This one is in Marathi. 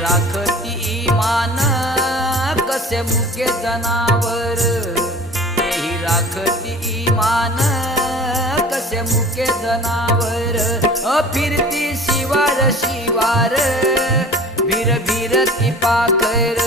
राखती ईमान कसे मुके जनावर, तेही राखती ईमान कसे मुके जनावर. फिरती शिवार शिवार, भिर भिरती पाखर,